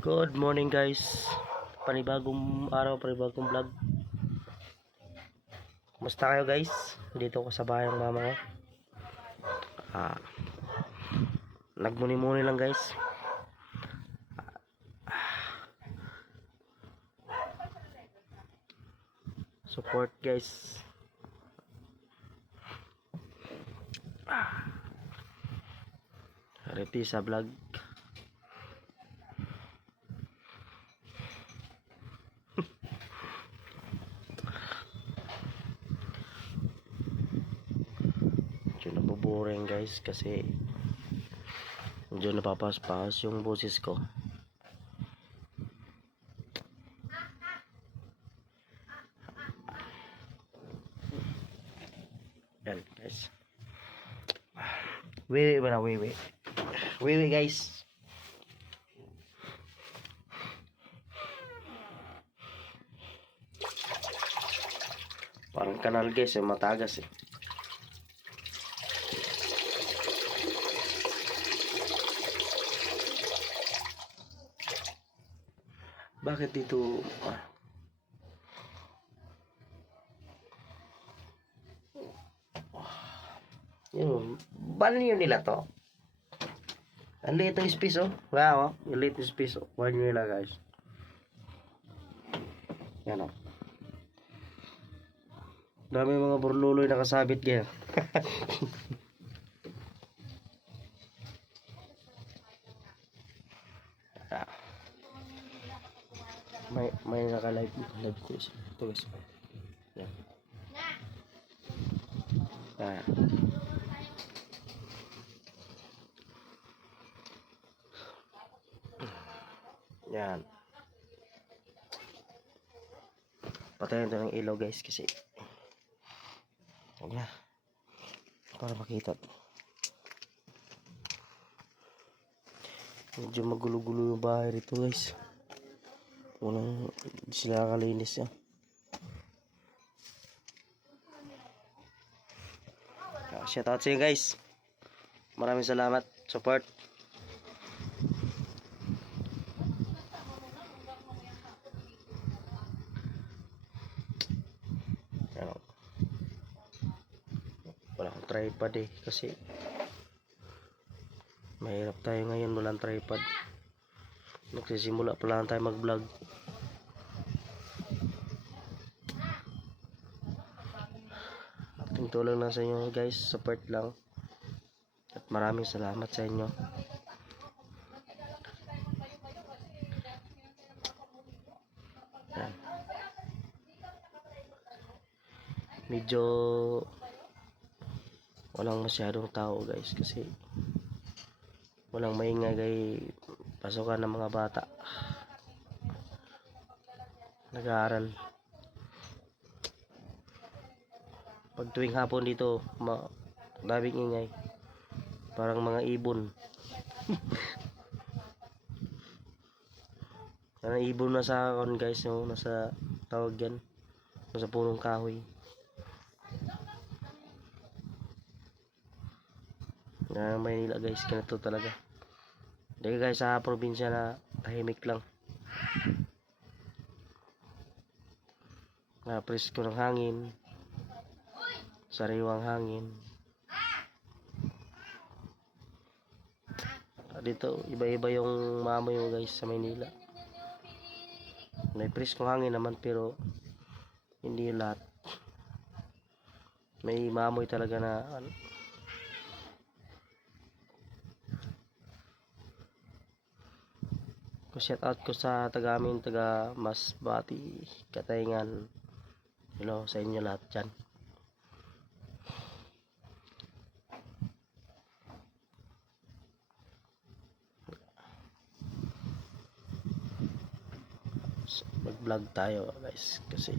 Good morning guys. Panibagong araw, panibagong vlog. Kumusta kayo guys? Dito ko sa bahay ng mama ko. Ah, Nagmuni-muni lang guys. Support guys. Ready sa vlog. Medyo nabuboring guys kasi medyo napapas-pas yung boses ko. Yan guys. Wait guys. Parang kanal guys, yung matagas eh. Bakit dito yun, banyo nila to. Ang liit ng space oh. Wow, yung liit ng space oh. Banyo nila guys. Yan oh. Dami mga burluloy nakasabit ganyan. may naka-live ko isa. Ito guys. Yan. Yan. Patayin ito ng ilaw guys kasi huwag na para makita. Medyo magulo-gulo yung bahay rito guys. Walang sila kalinis yan. Shout out sa inyo guys. Maraming salamat. Support. Wala akong tripod eh kasi mahirap tayo ngayon walang tripod. Nagsisimula pa lang tayo mag vlog. Ating tulong lang sa inyo guys, support lang at maraming salamat sa inyo. Yan. Medyo walang masyadong tao guys kasi walang maingay kay pasukan ng mga bata nag-aaral. Pag tuwing hapon dito daming ingay, parang mga ibon. Parang ibon na sa kon guys, no? Nasa tawag yan, nasa punong kahoy. Na Maynila guys, ganito talaga. Dahil guys sa probinsya na tahimik lang. Na presko ng hangin, sariwang hangin. Dito iba-iba yung mamoy mo guys sa Maynila. May presko hangin naman pero hindi yung lahat. May mamoy talaga na shout out ko sa taga amin, taga Masbati, Katayngan. Hello sa inyo lahat dyan. Mag vlog tayo guys kasi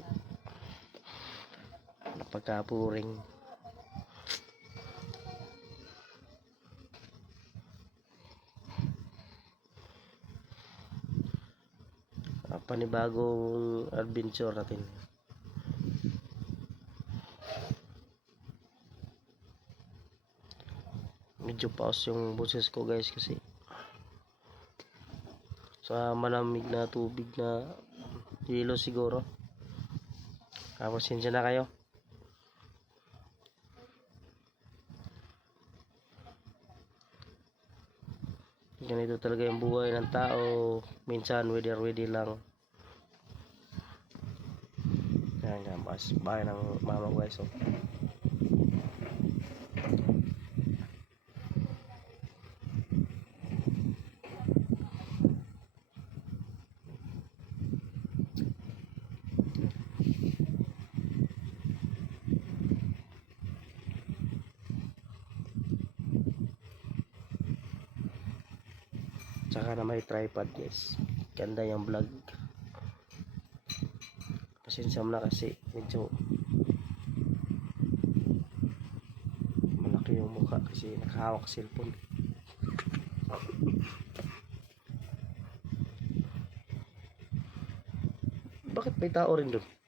napagkapuring. Panibagong adventure natin. Medyo pause yung boses ko guys kasi sa malamig na tubig na hilo siguro. Tapos sinsya na kayo. Ganito talaga yung buhay ng tao. Minsan weather lang. Yan yan, bahay ng mama ko guys. So. Tsaka na may tripod guys. Ganda yung vlog. Pasensya mo na kasi medyo malaki yung mukha kasi nakahawak cellphone. Bakit may tao rin doon?